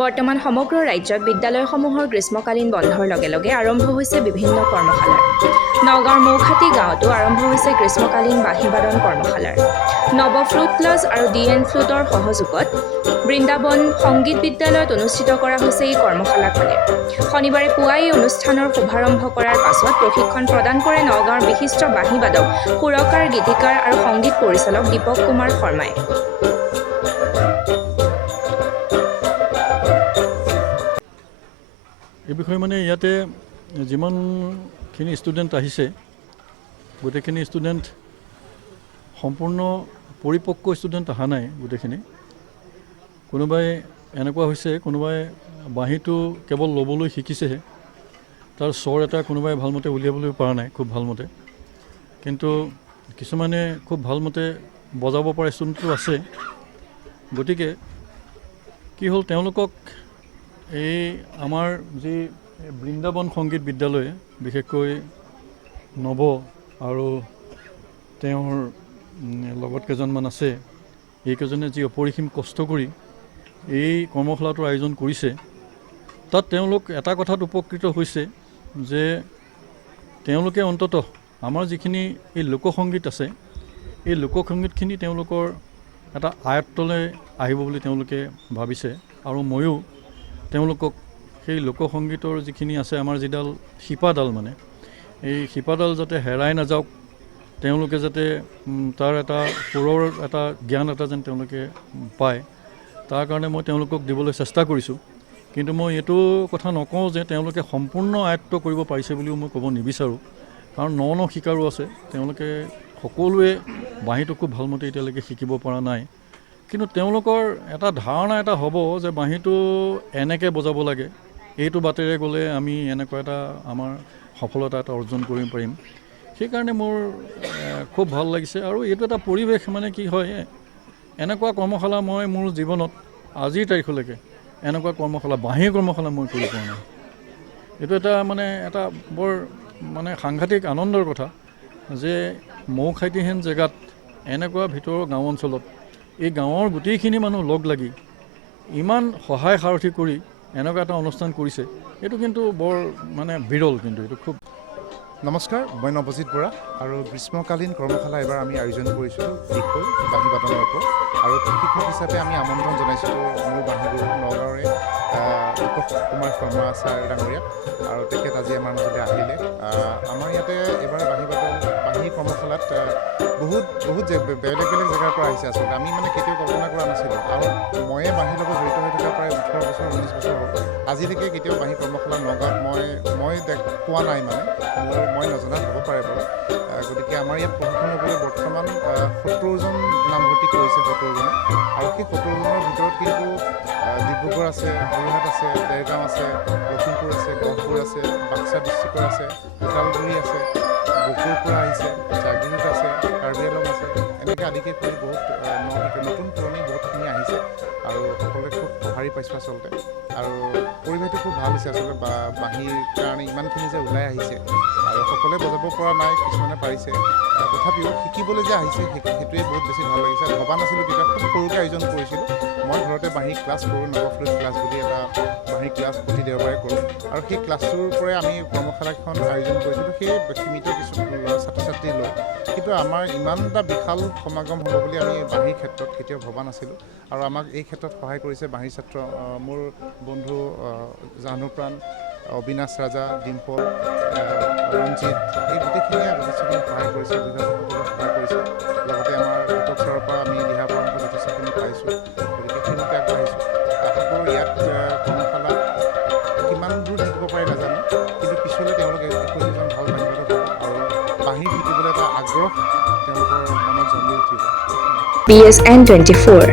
বৰ্তমান সমগ্ৰ ৰাজ্যত বিদ্যালয়সমূহৰ গ্ৰীষ্মকালীন বন্ধৰ লগে লগে আৰম্ভ হৈছে বিভিন্ন কৰ্মশালা। নগাঁৱৰ মৌখাটি গাঁৱতো আৰম্ভ হৈছে গ্ৰীষ্মকালীন বাঁহীবাদন কৰ্মশালাৰ। নৱ ফ্লুট ক্লাছ আৰু DN ফ্লুটৰ সহযোগত বৃন্দাবন সংগীত বিদ্যালয়ত অনুষ্ঠিত কৰা হৈছে এই কৰ্মশালাখনে। শনিবাৰে পুৱাই এই অনুষ্ঠানৰ শুভাৰম্ভ কৰাৰ পাছত প্ৰশিক্ষণ প্ৰদান কৰে নগাঁৱৰ বিশিষ্ট বাঁহীবাদক, সুৰকাৰ, গীতিকাৰ আৰু সংগীত পৰিচালক দীপক কুমাৰ শৰ্মাই। এই বিষয়ে মানে ইয়াতে যিমানখিনি ষ্টুডেণ্ট আহিছে গোটেইখিনি ষ্টুডেণ্ট সম্পূৰ্ণ পৰিপক্ক ষ্টুডেণ্ট অহা নাই। গোটেইখিনি কোনোবাই এনেকুৱা হৈছে, কোনোবাই বাঁহীটো কেৱল ল'বলৈ শিকিছেহে, তাৰ স্বৰ এটা কোনোবাই ভালমতে উলিয়াবলৈ পৰা নাই খুব ভালমতে, কিন্তু কিছুমানে খুব ভালমতে বজাব পৰা ষ্টুডেণ্টটো আছে। গতিকে কি হ'ল, তেওঁলোকক এই আমাৰ যি বৃন্দাবন সংগীত বিদ্যালয়ে বিশেষকৈ নৱ আৰু তেওঁৰ লগত কেইজনমান আছে, এইকেইজনে যি অপৰিসীম কষ্ট কৰি এই কৰ্মশালাটোৰ আয়োজন কৰিছে, তাত তেওঁলোক এটা কথাত উপকৃত হৈছে যে তেওঁলোকে অন্ততঃ আমাৰ যিখিনি এই লোকসংগীত আছে, এই লোকসংগীতখিনি তেওঁলোকৰ এটা আয়ত্তলৈ আহিব বুলি তেওঁলোকে ভাবিছে। আৰু ময়ো তেওঁলোকক সেই লোকসংগীতৰ যিখিনি আছে, আমাৰ যিডাল শিপাডাল, মানে এই শিপাডাল যাতে হেৰাই নাযাওক, তেওঁলোকে যাতে তাৰ এটা সুৰৰ এটা জ্ঞান এটা যেন তেওঁলোকে পায়, তাৰ কাৰণে মই তেওঁলোকক দিবলৈ চেষ্টা কৰিছোঁ। কিন্তু মই এইটো কথা নকওঁ যে তেওঁলোকে সম্পূৰ্ণ আয়ত্ত কৰিব পাৰিছে বুলিও মই ক'ব নিবিচাৰোঁ, কাৰণ ন শিকাৰো আছে। তেওঁলোকে সকলোৱে বাঁহীটো খুব ভালমতে এতিয়ালৈকে শিকিব পৰা নাই, কিন্তু তেওঁলোকৰ এটা ধাৰণা এটা হ'ব যে বাঁহীটো এনেকৈ বজাব লাগে, এইটো বাটেৰে গ'লে আমি এনেকুৱা এটা আমাৰ সফলতা এটা অৰ্জন কৰিব পাৰিম। সেইকাৰণে মোৰ খুব ভাল লাগিছে। আৰু এইটো এটা পৰিৱেশ, মানে কি হয়, এনেকুৱা কৰ্মশালা মই মোৰ জীৱনত আজিৰ তাৰিখলৈকে এনেকুৱা কৰ্মশালা, বাঁহীৰ কৰ্মশালা মই কৰি পোৱা নাই। এইটো এটা মানে এটা বৰ মানে সাংঘাতিক আনন্দৰ কথা যে মৌখাটিহেন জেগাত, এনেকুৱা ভিতৰৰ গাঁও অঞ্চলত, এই গাঁৱৰ গোটেইখিনি মানুহ লগ লাগি ইমান সহায় সাৰথি কৰি এনেকুৱা এটা অনুষ্ঠান কৰিছে, এইটো কিন্তু বৰ মানে বিৰল। কিন্তু এইটো খুব নমস্কাৰ, মই নৱজিৎ বৰা। আৰু গ্ৰীষ্মকালীন কৰ্মশালা এবাৰ আমি আয়োজন কৰিছিলোঁ বিষয় বাঁহীবাদনৰ ওপৰত, আৰু প্ৰশিক্ষক হিচাপে আমি আমন্ত্ৰণ জনাইছিলোঁ মোৰ বাঁহীগুৰু নগাঁৱৰে দীপক কুমাৰ শৰ্মা ছাৰ ডাঙৰীয়াক, আৰু তেখেত আজি আমাৰ মাজলৈ আহিলে। আমাৰ ইয়াতে এইবাৰ বাঁহী কৰ্মশালাত বহুত বেলেগ বেলেগ জেগাৰ পৰা আহিছে। আচলতে আমি মানে কেতিয়াও কল্পনা কৰা নাছিলোঁ, আৰু ময়ে বাঁহীৰ লগত জড়িত হৈ থকা প্ৰায় 18 বছৰ 19 বছৰ হ'ল। আজিলৈকে কেতিয়াও বাঁহী কৰ্মশালা নগাঁৱত মই পোৱা নাই, মানে মই নজনাত হ'ব পাৰে বাৰু। গতিকে আমাৰ ইয়াত প্ৰশিক্ষণ হ'বলৈ বৰ্তমান 70জন নামভৰ্তি কৰিছে, 70জনে। আৰু সেই 70জনৰ ভিতৰত কিন্তু ডিব্ৰুগড় আছে, যোৰহাট আছে, দেৰগাঁও আছে, লখিমপুৰ আছে, গহপুৰ আছে, বাক্সা ডিষ্ট্ৰিক্টৰ আছে, ওদালগুৰি আছে, বকুৰ পৰা আহিছে, জাগিৰোড আছে, কাৰ্বি আংলং আছে, এনেকৈ আদিকে কৰি বহুত নতুন পুৰণি বহুতখিনি আহিছে, আৰু সকলোৱে খুব সঁহাৰি পাইছোঁ আচলতে। আৰু পৰিৱেশটো খুব ভাল হৈছে আচলতে। বাঁহীৰ কাৰণে ইমানখিনি যে ওলাই আহিছে, আৰু সকলোৱে বজাব পৰা নাই, কিছুমানে পাৰিছে, তথাপিও শিকিবলৈ যে আহিছে সেইটোৱে বহুত বেছি ভাল লাগিছে। ভবা নাছিলোঁ, তেতিয়া খুব সৰুকৈ আয়োজন কৰিছিলোঁ। মই ঘৰতে বাঁহীৰ ক্লাছ কৰোঁ, নৱ ফ্লুট ক্লাছ বুলি এটা বাঁহীৰ ক্লাছ প্ৰতি দেওবাৰে কৰোঁ, আৰু সেই ক্লাছটোৰ পৰাই আমি কৰ্মশালাখন আয়োজন কৰিছিলোঁ সেই সীমিত কিছু ছাত্ৰ ছাত্ৰী লৈ। কিন্তু আমাৰ ইমান এটা বিশাল সমাগম হ'ব বুলি আমি বাঁহীৰ ক্ষেত্ৰত কেতিয়াও ভবা নাছিলোঁ, আৰু আমাক এই ক্ষেত্ৰত সহায় কৰিছে বাঁহীৰ ছাত্ৰ মোৰ বন্ধু জানুপ্ৰাণ, অবিনাশ ৰাজা, ডিম্পল, ৰঞ্জিত, এই গোটেইখিনিয়ে যথেষ্টখিনি সহায় কৰিছে, অভিভাৱকসকলে সহায় কৰিছে। লগতে আমাৰ দীপক ছাৰৰ পৰা আমি দিহা পৰামৰ্শ যথেষ্টখিনি পাইছোঁ। গতিকে সেইমতে আগবাঢ়িছোঁ। আশা কৰোঁ ইয়াত কৰ্মশালা কিমান দূৰ থাকিব পাৰে নাজানো, কিন্তু পিছলৈ তেওঁলোকে একোজন ভাল বাঁহীবাদক হ'ব, আৰু বাঁহী শিকিবলৈ এটা আগ্ৰহ তেওঁলোকৰ মনত জন্মি উঠিব। BSN 24